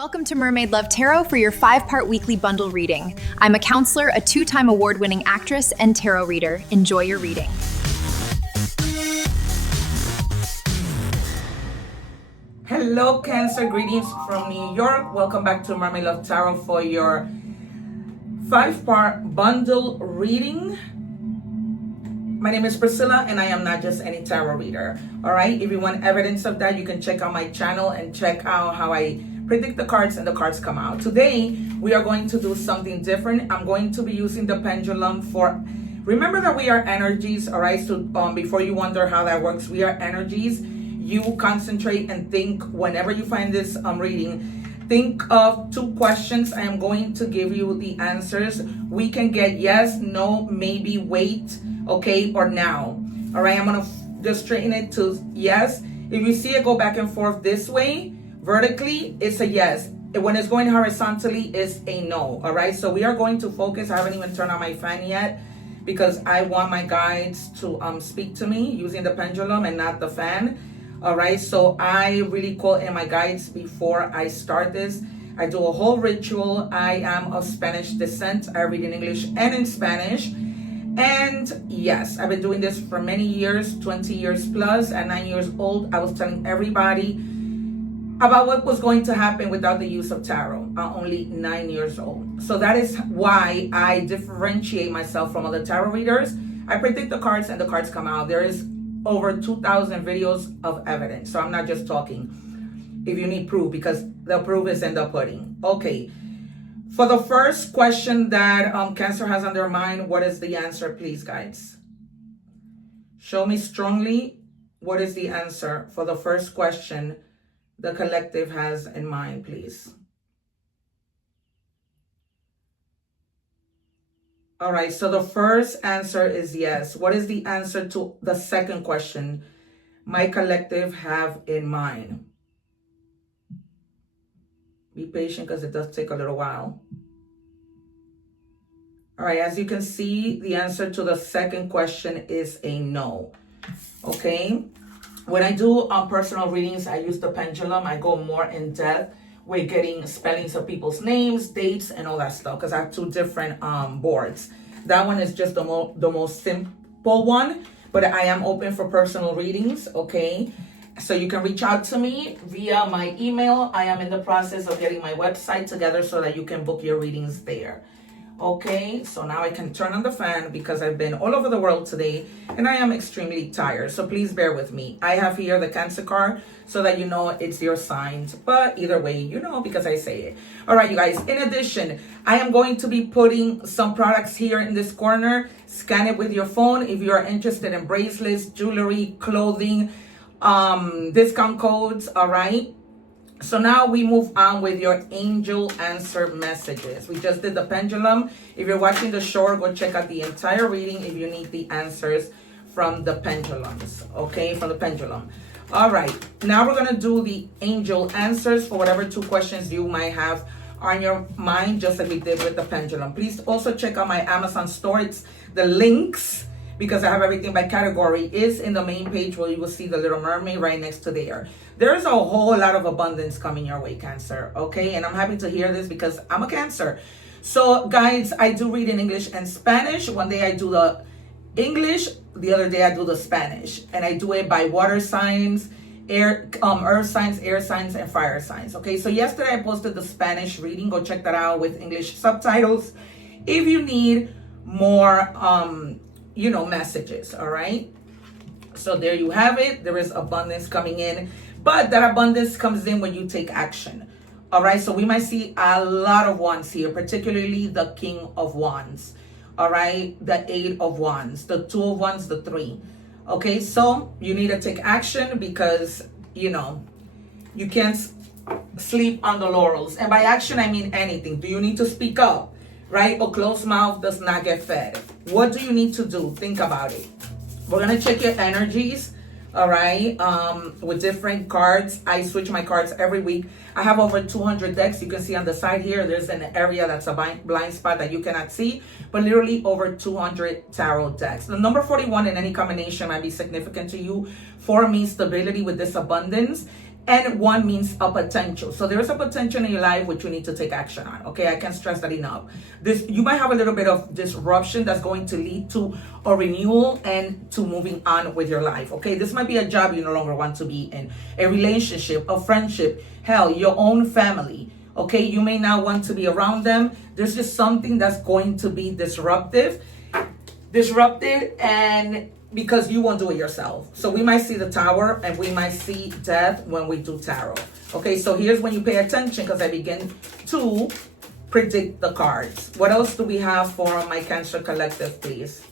Welcome to Mermaid Love Tarot for your 5-part weekly bundle reading. I'm a counselor, a 2-time award-winning actress, and tarot reader. Enjoy your reading. Hello, Cancer. Greetings from New York. Welcome back to Mermaid Love Tarot for your 5-part bundle reading. My name is Priscilla, and I am not just any tarot reader. All right. If you want evidence of that, you can check out my channel and check out how I predict the cards and the cards come out. Today, we are going to do something different. I'm going to be using the pendulum for, remember that we are energies, all right? So before you wonder how that works, we are energies. You concentrate and think whenever you find this reading, think of 2 questions. I am going to give you the answers. We can get yes, no, maybe, wait, okay, or now. All right, I'm gonna just straighten it to yes. If you see it go back and forth this way, vertically, it's a yes. When it's going horizontally, it's a no. All right, so we are going to focus. I haven't even turned on my fan yet because I want my guides to speak to me using the pendulum and not the fan. All right, so I really call in my guides before I start this. I do a whole ritual. I am of Spanish descent. I read in English and in Spanish. And yes, I've been doing this for many years, 20 years plus. At 9 years old, I was telling everybody about what was going to happen without the use of tarot. I'm only 9 years old. So that is why I differentiate myself from other tarot readers. I predict the cards and the cards come out. There is over 2,000 videos of evidence. So I'm not just talking if you need proof, because the proof is in the pudding. Okay. For the first question that Cancer has on their mind, what is the answer, please, guys? Show me strongly what is the answer for the first question the collective has in mind, please. All right, so the first answer is yes. What is the answer to the second question my collective have in mind? Be patient because it does take a little while. All right, as you can see, the answer to the second question is a no. Okay. When I do personal readings, I use the pendulum. I go more in depth with getting spellings of people's names, dates, and all that stuff, because I have 2 different boards. That one is just the most simple one, but I am open for personal readings, okay? So you can reach out to me via my email. I am in the process of getting my website together so that you can book your readings there. Okay, so now I can turn on the fan because I've been all over the world today and I am extremely tired. So please bear with me. I have here the Cancer card so that you know it's your signs. But either way, you know because I say it. All right, you guys. In addition, I am going to be putting some products here in this corner. Scan it with your phone if you are interested in bracelets, jewelry, clothing, discount codes. All right. So now we move on with your angel answer messages. We just did the pendulum. If you're watching the show, go check out the entire reading if you need the answers from the pendulums, okay, from the pendulum. All right, now we're gonna do the angel answers for whatever 2 questions you might have on your mind, just like we did with the pendulum. Please also check out my Amazon store. It's the links, because I have everything by category, is in the main page where you will see the Little Mermaid right next to there. There's a whole lot of abundance coming your way, Cancer, okay? And I'm happy to hear this because I'm a Cancer. So, guys, I do read in English and Spanish. One day I do the English, the other day I do the Spanish. And I do it by water signs, earth signs, air signs, and fire signs, okay? So yesterday I posted the Spanish reading. Go check that out with English subtitles if you need more messages. All right, so there you have it. There is abundance coming in, but that abundance comes in when you take action. All right, so we might see a lot of wands here, particularly the King of Wands. All right, the 8 of Wands, the 2 of Wands, the 3. Okay, so you need to take action because you can't sleep on the laurels. And by action I mean anything. Do you need to speak up? Right? A closed mouth does not get fed. What do you need to do? Think about it. We're going to check your energies, all right, with different cards. I switch my cards every week. I have over 200 decks. You can see on the side here, there's an area that's a blind spot that you cannot see, but literally over 200 tarot decks. The number 41 in any combination might be significant to you. 4 means stability with this abundance. and 1 means a potential. So there's a potential in your life which you need to take action on. Okay, I can't stress that enough. This, you might have a little bit of disruption that's going to lead to a renewal and to moving on with your life. Okay, this might be a job you no longer want to be in, a relationship, a friendship, hell, your own family. Okay, you may not want to be around them. There's just something that's going to be disrupted, and because you won't do it yourself. So we might see the Tower and we might see death when we do tarot. Okay, so here's when you pay attention, because I begin to predict the cards. What else do we have for my Cancer Collective, please?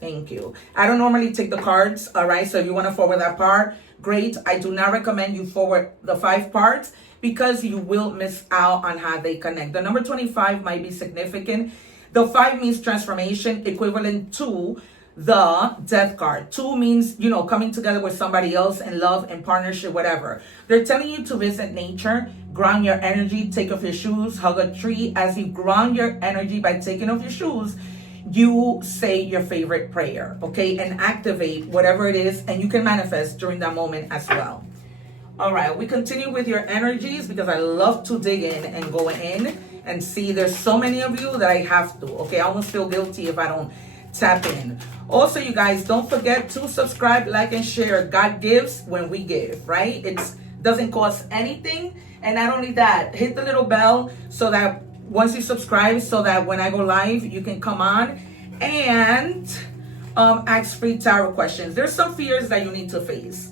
Thank you. I don't normally take the cards, all right? So if you want to forward that part, great. I do not recommend you forward the 5 parts because you will miss out on how they connect. The number 25 might be significant. The 5 means transformation, equivalent to the death card. 2 means, you know, coming together with somebody else in love and partnership, whatever. They're telling you to visit nature, ground your energy, take off your shoes, hug a tree. As you ground your energy by taking off your shoes, you say your favorite prayer, okay, and activate whatever it is, and you can manifest during that moment as well. All right, we continue with your energies because I love to dig in and go in and see. There's so many of you that I have to, okay? I almost feel guilty if I don't tap in. Also, you guys, don't forget to subscribe, like, and share. God gives when we give, right? It doesn't cost anything. And not only that, hit the little bell so that once you subscribe, so that when I go live, you can come on and ask free tarot questions. There's some fears that you need to face.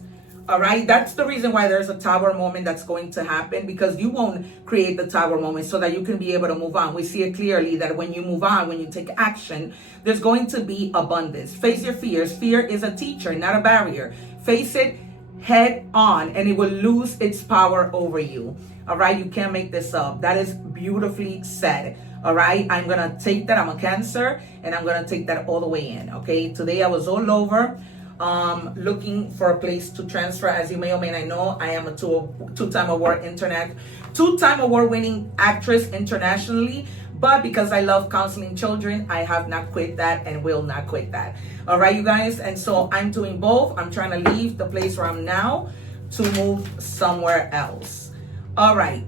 All right, that's the reason why there's a Tower moment that's going to happen, because you won't create the Tower moment so that you can be able to move on. We see it clearly that when you move on, when you take action, there's going to be abundance. Face your fears. Fear is a teacher, not a barrier. Face it head on and it will lose its power over you. All right, you can't make this up. That is beautifully said. All right, I'm gonna take that. I'm a Cancer, and I'm gonna take that all the way in. Okay, today I was all over looking for a place to transfer. As you may or may not know, I am a two-time award-winning actress internationally. But because I love counseling children, I have not quit that and will not quit that. All right, you guys. And so I'm doing both. I'm trying to leave the place where I'm now to move somewhere else. All right.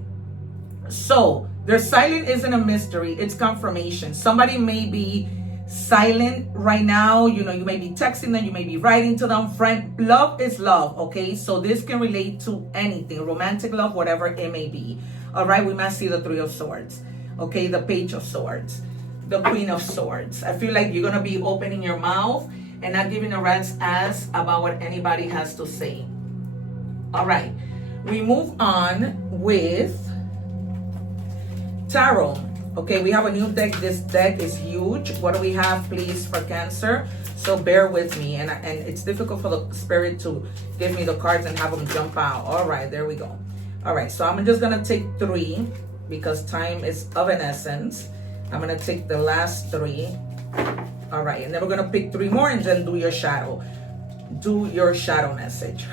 So their silent isn't a mystery. It's confirmation. Somebody may be silent right now. You know, you may be texting them. You may be writing to them. Friend, love is love. Okay. So this can relate to anything, romantic love, whatever it may be. All right. We must see the 3 of Swords. Okay, the Page of Swords, the Queen of Swords. I feel like you're going to be opening your mouth and not giving a rat's ass about what anybody has to say. All right, we move on with Tarot. Okay, we have a new deck. This deck is huge. What do we have, please, for Cancer? So bear with me. And it's difficult for the Spirit to give me the cards and have them jump out. All right, there we go. All right, so I'm just going to take 3. Because time is of an essence. I'm going to take the last 3. All right. And then we're going to pick 3 more and then do your shadow. Do your shadow message.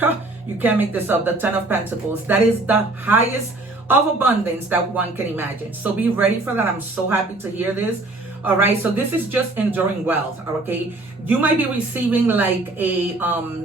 You can't make this up. The 10 of Pentacles. That is the highest of abundance that one can imagine. So be ready for that. I'm so happy to hear this. All right. So this is just enduring wealth. Okay. You might be receiving like a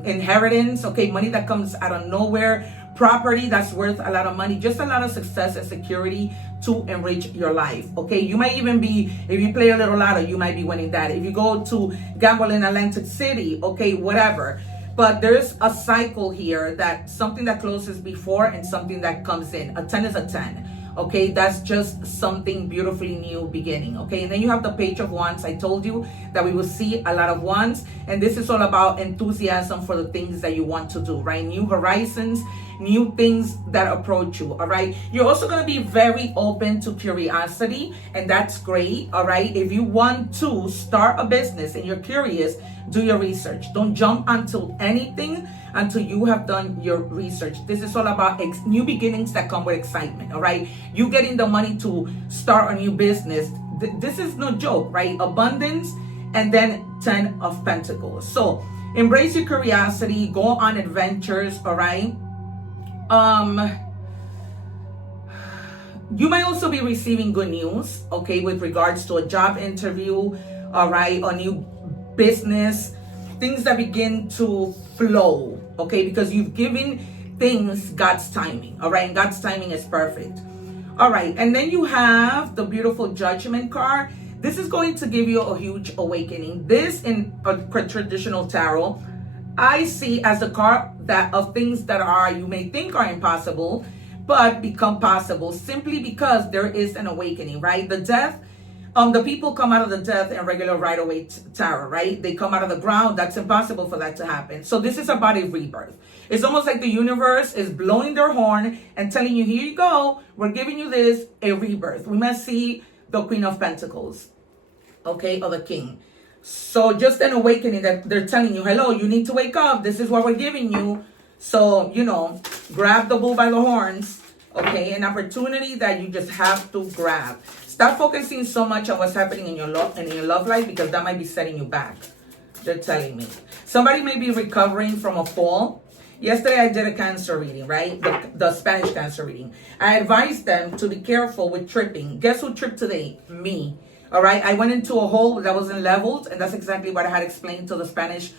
inheritance. Okay. Money that comes out of nowhere. Property that's worth a lot of money, just a lot of success and security to enrich your life. Okay, you might even be, if you play a little lotto, you might be winning that. If you go to gamble in Atlantic City, okay, whatever. But there's a cycle here, that something that closes before and something that comes in. A 10 is a 10. Okay, that's just something beautifully new beginning. Okay, and then you have the Page of Wands. I told you that we will see a lot of wands, and this is all about enthusiasm for the things that you want to do, right? New horizons, new things that approach you. All right, you're also going to be very open to curiosity, and that's great. All right, if you want to start a business and you're curious, do your research. Don't jump onto anything until you have done your research. This is all about new beginnings that come with excitement. All right, you getting the money to start a new business. This is no joke, right? Abundance, and then 10 of Pentacles. So embrace your curiosity, go on adventures. All right. You might also be receiving good news, okay, with regards to a job interview, all right, a new business, things that begin to flow, okay? Because you've given things God's timing, all right? And God's timing is perfect. All right, and then you have the beautiful Judgment card. This is going to give you a huge awakening. This in a traditional tarot, I see as the card that of things that are, you may think are impossible, but become possible simply because there is an awakening, right? The death, the people come out of the death in regular Rider-Waite tarot, right? They come out of the ground. That's impossible for that to happen. So this is about a rebirth. It's almost like the universe is blowing their horn and telling you, here you go. We're giving you this, a rebirth. We must see the Queen of Pentacles, okay, or the King. So just an awakening that they're telling you, hello, you need to wake up. This is what we're giving you. So, you know, grab the bull by the horns, okay? An opportunity that you just have to grab. Stop focusing so much on what's happening in your love life, because that might be setting you back. They're telling me. Somebody may be recovering from a fall. Yesterday I did a Cancer reading, right? The Spanish Cancer reading. I advised them to be careful with tripping. Guess who tripped today? Me. All right, I went into a hole that wasn't leveled, and that's exactly what I had explained to the Spanish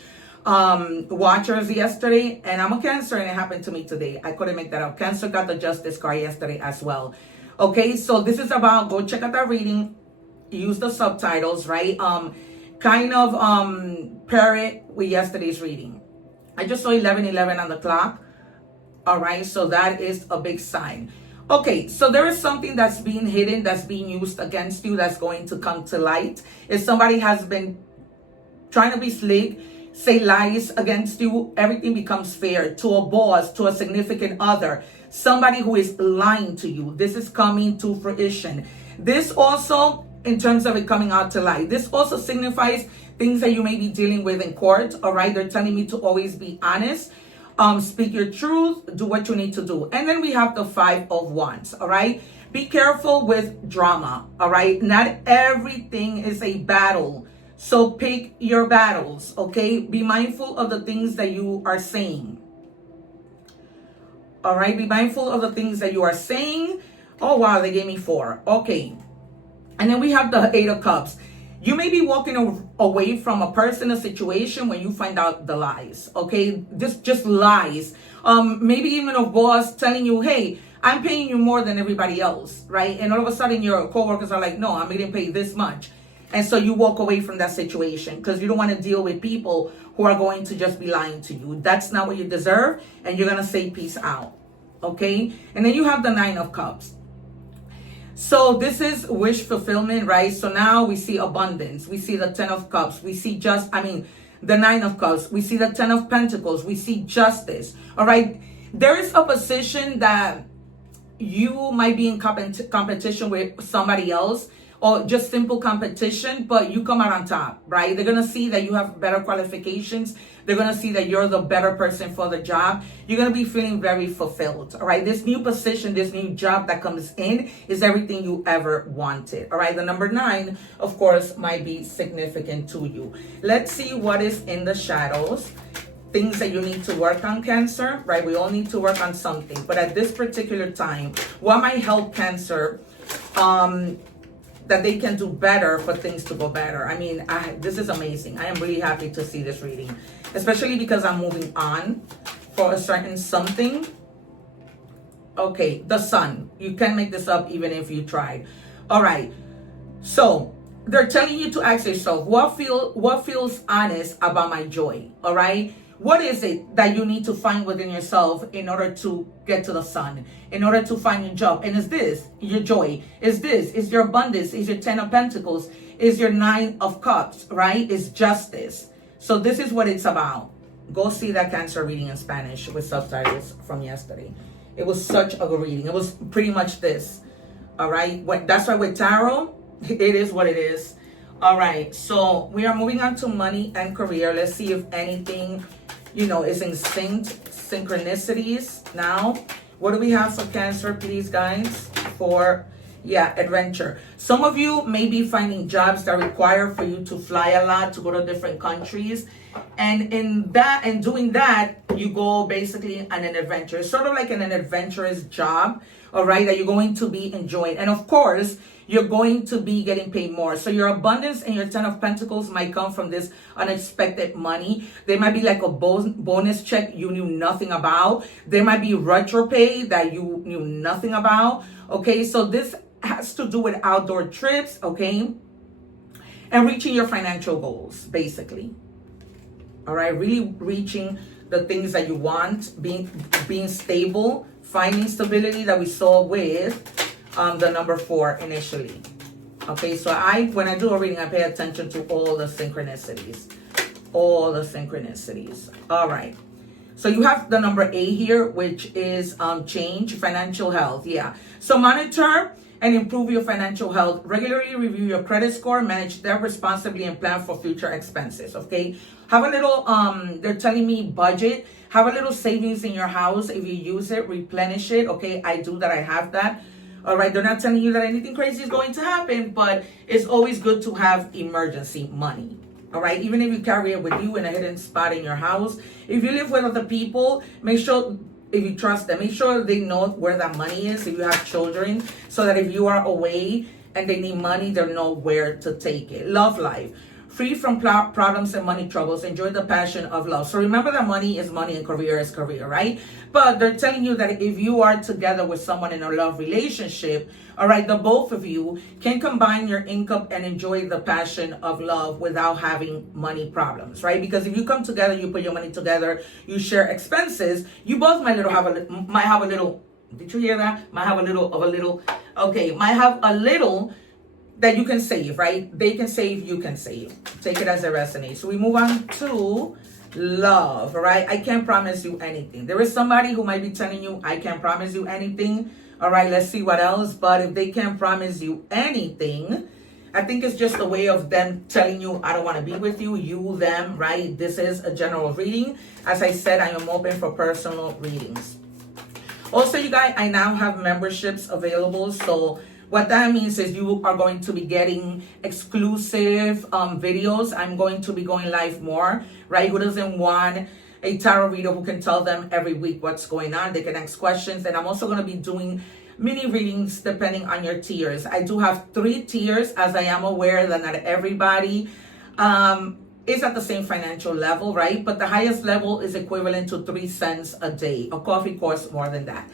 watchers yesterday. And I'm a Cancer, and it happened to me today. I couldn't make that up. Cancer got the Justice card yesterday as well. Okay, so this is about, go check out that reading, use the subtitles, right? Kind of pair it with yesterday's reading. I just saw 11:11 on the clock. All right, so that is a big sign. Okay, so there is something that's being hidden, that's being used against you, that's going to come to light. If somebody has been trying to be slick, say lies against you, everything becomes fair. To a boss, to a significant other, somebody who is lying to you, this is coming to fruition. This also, in terms of it coming out to light, this also signifies things that you may be dealing with in court, all right? They're telling me to always be honest. Speak your truth, do what you need to do. And then we have the 5 of Wands, all right? Be careful with drama, all right? Not everything is a battle. So pick your battles, okay? Be mindful of the things that you are saying. All right, be mindful of the things that you are saying. Oh, wow, they gave me 4. Okay. And then we have the 8 of Cups. You may be walking away from a person, a situation, when you find out the lies, okay? Just lies. Maybe even a boss telling you, hey, I'm paying you more than everybody else, right? And all of a sudden your coworkers are like, no, I'm getting paid this much. And so you walk away from that situation because you don't want to deal with people who are going to just be lying to you. That's not what you deserve. And you're going to say peace out, okay? And then you have the 9 of Cups. So this is wish fulfillment, right? So now we see abundance. We see the 10 of Cups. We see the 9 of Cups. We see the 10 of Pentacles. We see justice, all right? There is a position that you might be in competition with somebody else, or just simple competition, but you come out on top, right? They're going to see that you have better qualifications. They're going to see that you're the better person for the job. You're going to be feeling very fulfilled, all right? This new position, this new job that comes in is everything you ever wanted, all right? The number 9, of course, might be significant to you. Let's see what is in the shadows. Things that you need to work on, Cancer, right? We all need to work on something. But at this particular time, what might help Cancer that they can do better for things to go better? I mean, this is amazing. I am really happy to see this reading, especially because I'm moving on for a certain something. Okay, the Sun. You can't make this up even if you tried. All right. So they're telling you to ask yourself, what feels honest about my joy? All right. What is it that you need to find within yourself in order to get to the Sun, in order to find your job? And is this your joy? Is your abundance? Is your 10 of Pentacles? Is your 9 of Cups, right? Is justice. So this is what it's about. Go see that Cancer reading in Spanish with subtitles from yesterday. It was such a good reading. It was pretty much this. All right. That's why with tarot, it is what it is. All right. So we are moving on to money and career. Let's see if anything, is in synchronicities now. What do we have for Cancer, please, guys? Adventure. Some of you may be finding jobs that require for you to fly a lot, to go to different countries. And in that, and doing that, you go basically on an adventure. It's sort of like an adventurous job, all right, that you're going to be enjoying. And of course, you're going to be getting paid more. So your abundance and your 10 of Pentacles might come from this unexpected money. There might be like a bonus check you knew nothing about. There might be retro pay that you knew nothing about. Okay, so this has to do with outdoor trips, okay, and reaching your financial goals, basically. All right, really reaching the things that you want, being stable, finding stability that we saw with the number 4 initially. Okay, so when I do a reading, I pay attention to all the synchronicities. All right. So you have the number A here, which is change, financial health. Yeah. So monitor and improve your financial health. Regularly review your credit score, manage debt responsibly, and plan for future expenses. Okay. Have a little, they're telling me budget. Have a little savings in your house. If you use it, replenish it. Okay. I do that. I have that. All right. They're not telling you that anything crazy is going to happen, but it's always good to have emergency money. All right, even if you carry it with you in a hidden spot in your house. If you live with other people, make sure, if you trust them, make sure they know where that money is. If you have children, so that if you are away and they need money, they know where to take it. Love life. Free from problems and money troubles. Enjoy the passion of love. So remember that money is money and career is career, right? But they're telling you that if you are together with someone in a love relationship, all right, the both of you can combine your income and enjoy the passion of love without having money problems, right? Because if you come together, you put your money together, you share expenses, you both might have a little, did you hear that? Might have a little that you can save, right? They can save, you can save. Take it as it resonates. So we move on to love, right? I can't promise you anything. There is somebody who might be telling you, I can't promise you anything. All right, let's see what else. But if they can't promise you anything, I think it's just a way of them telling you, I don't want to be with you, you, them, right? This is a general reading. As I said, I am open for personal readings. Also, you guys, I now have memberships available. So what that means is you are going to be getting exclusive videos. I'm going to be going live more, right? Who doesn't want a tarot reader who can tell them every week what's going on? They can ask questions. And I'm also going to be doing mini readings depending on your tiers. I do have 3 tiers, as I am aware that not everybody is at the same financial level, right? But the highest level is equivalent to 3 cents a day. A coffee costs more than that.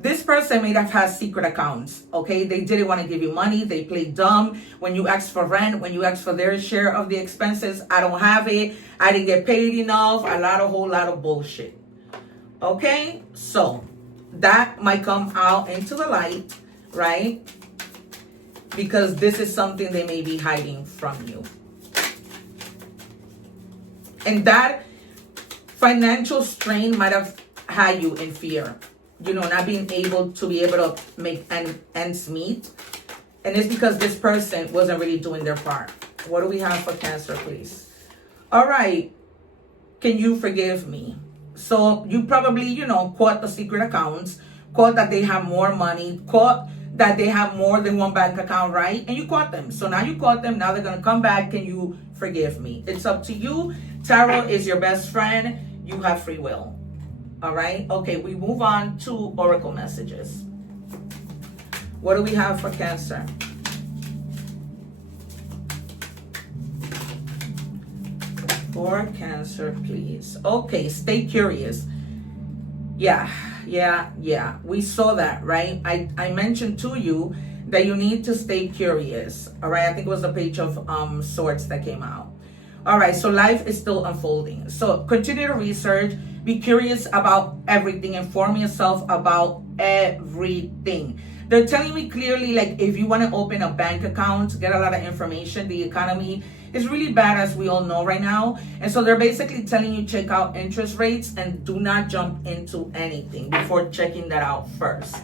This person may have had secret accounts, okay? They didn't want to give you money. They played dumb. When you ask for rent, when you ask for their share of the expenses, I don't have it. I didn't get paid enough. A whole lot of bullshit. Okay? So that might come out into the light, right? Because this is something they may be hiding from you. And that financial strain might have had you in fear. You know, not being able to make ends meet. And it's because this person wasn't really doing their part. What do we have for Cancer, please? All right. Can you forgive me? So you probably, caught the secret accounts, caught that they have more money, caught that they have more than one bank account, right? And you caught them. So now you caught them. Now they're going to come back. Can you forgive me? It's up to you. Tarot is your best friend. You have free will. All right. Okay, we move on to oracle messages. What do we have for Cancer? For Cancer, please. Okay, stay curious. Yeah. We saw that, right? I mentioned to you that you need to stay curious. All right. I think it was the Page of Swords that came out. All right. So life is still unfolding. So continue to research. Be curious about everything. Inform yourself about everything. They're telling me clearly, like, if you want to open a bank account, get a lot of information. The economy is really bad, as we all know right now. And so they're basically telling you check out interest rates and do not jump into anything before checking that out first.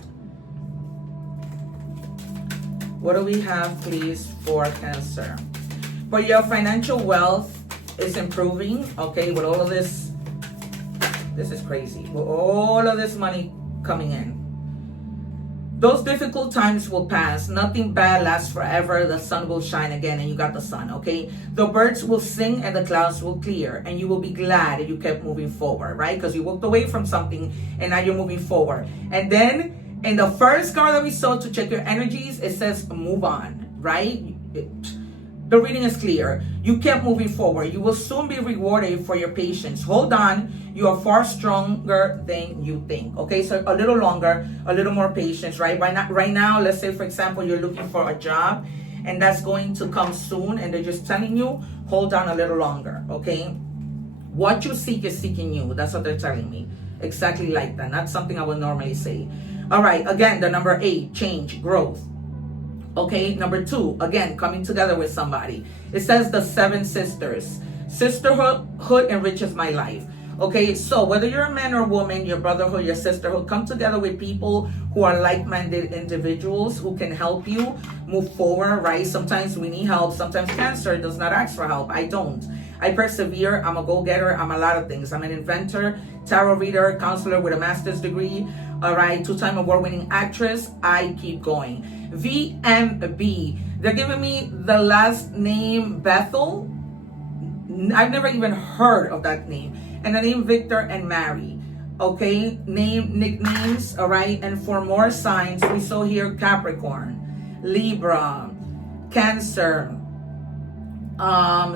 What do we have, please, for Cancer? For your financial wealth is improving, okay, with all of this. This is crazy. With all of this money coming in. Those difficult times will pass. Nothing bad lasts forever. The sun will shine again, and you got the sun, okay? The birds will sing and the clouds will clear, and you will be glad that you kept moving forward, right? Because you walked away from something and now you're moving forward. And then in the first card that we saw to check your energies, it says move on, right? The reading is clear. You kept moving forward. You will soon be rewarded for your patience. Hold on. You are far stronger than you think. Okay, so a little longer, a little more patience, right? Right now, let's say, for example, you're looking for a job and that's going to come soon and they're just telling you, hold on a little longer, okay? What you seek is seeking you. That's what they're telling me. Exactly like that. Not something I would normally say. All right, again, the number 8, change, growth. Okay, number 2, again, coming together with somebody. It says the 7 sisters. Sisterhood enriches my life. Okay, so whether you're a man or a woman, your brotherhood, your sisterhood, come together with people who are like-minded individuals who can help you move forward, right? Sometimes we need help. Sometimes Cancer does not ask for help. I don't. I persevere. I'm a go-getter. I'm a lot of things. I'm an inventor, tarot reader, counselor with a master's degree, all right, 2-time award-winning actress. I keep going. VMB. They're giving me the last name Bethel. I've never even heard of that name. And the name Victor and Mary. Okay, nicknames, all right? And for more signs, we saw here Capricorn, Libra, Cancer,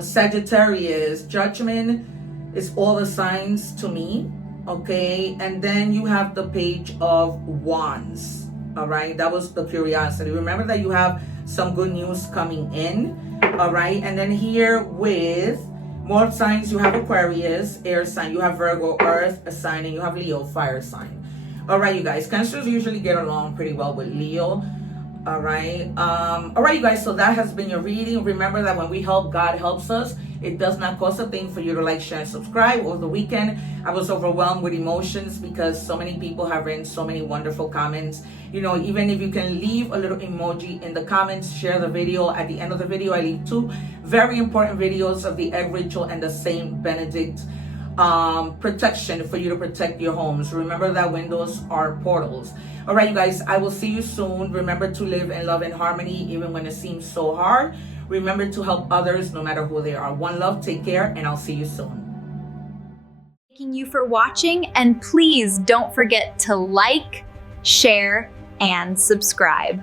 Sagittarius. Judgment is all the signs to me, okay? And then you have the Page of Wands, all right? That was the curiosity. Remember that you have some good news coming in, all right? And then here with more signs, you have Aquarius, air sign, you have Virgo, earth, a sign, and you have Leo, fire sign. All right, you guys, Cancers usually get along pretty well with Leo. All right, you guys, so that has been your reading. Remember that when we help, God helps us. It does not cost a thing for you to like, share, and subscribe. Over the weekend, I was overwhelmed with emotions because so many people have written so many wonderful comments. You know, even if you can leave a little emoji in the comments, share the video. At the end of the video, I leave 2 very important videos of the egg ritual and the Saint Benedict protection for you to protect your homes. Remember that windows are portals. All right, you guys, I will see you soon. Remember to live in love and harmony even when it seems so hard. Remember to help others no matter who they are. One love, take care, and I'll see you soon. Thanking you for watching, and please don't forget to like, share, and subscribe.